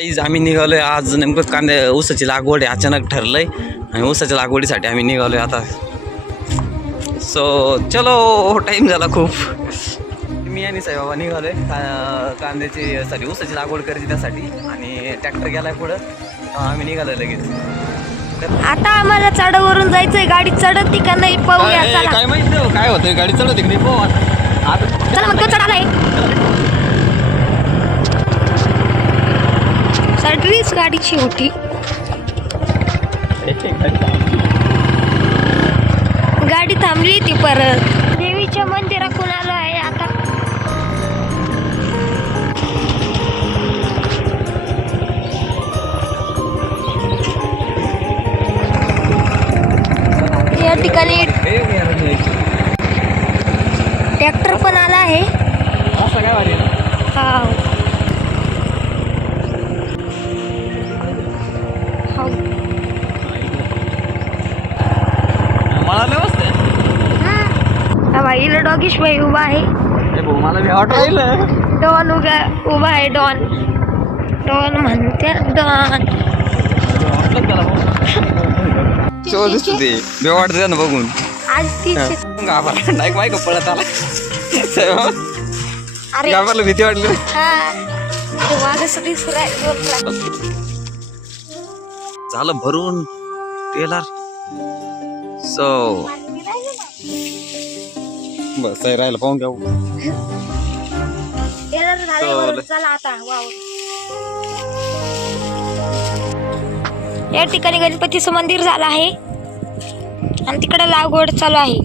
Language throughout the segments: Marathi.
आम्ही निघालोय. आज नेमकं कांदे ऊसाची लागवड आहे अचानक ठरलंय. आणि ऊसाच्या लागवडीसाठी आम्ही निघालोय आता. सो चलो टाईम झाला खूप. मी आणि साईबाबा निघालोय. का कांद्याची सॉरी ऊसाची लागवड करायची त्यासाठी. आणि ट्रॅक्टर गेलाय पुढं. आम्ही निघालोय लगेच. आता आम्हाला चढवरून जायचंय. गाडी चढत का नाही पाहूया. काय माहिती नाही हो, काय होतंय? गाडी चढत तिकडे हो आता. सडरीच गाडीची होती गाडी थांबली ती परत. देवीच्या मंदिराकडून आलो आहे आता. या ठिकाणी ट्रॅक्टर पण आला आहे. हो. भाई डॉगिश भाई उभा आहे. डॉन उगा उभा आहे डॉन. डॉन म्हणते डॉन. दिसतो ते? ना बघून. आज तिचे नाही पळत आला. अरे. भीती वाटली. हा. झालं भरून टेलर सो बस राहिलं पाहून चला आता वाव या ठिकाणी गणपतीचं मंदिर झालं आहे. आणि तिकडे लागवड चालू आहे.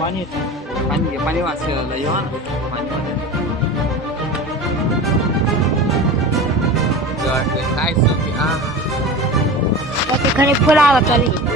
पाणी पाणी पाणी वाचायला येवा ना पाणी काय सुखी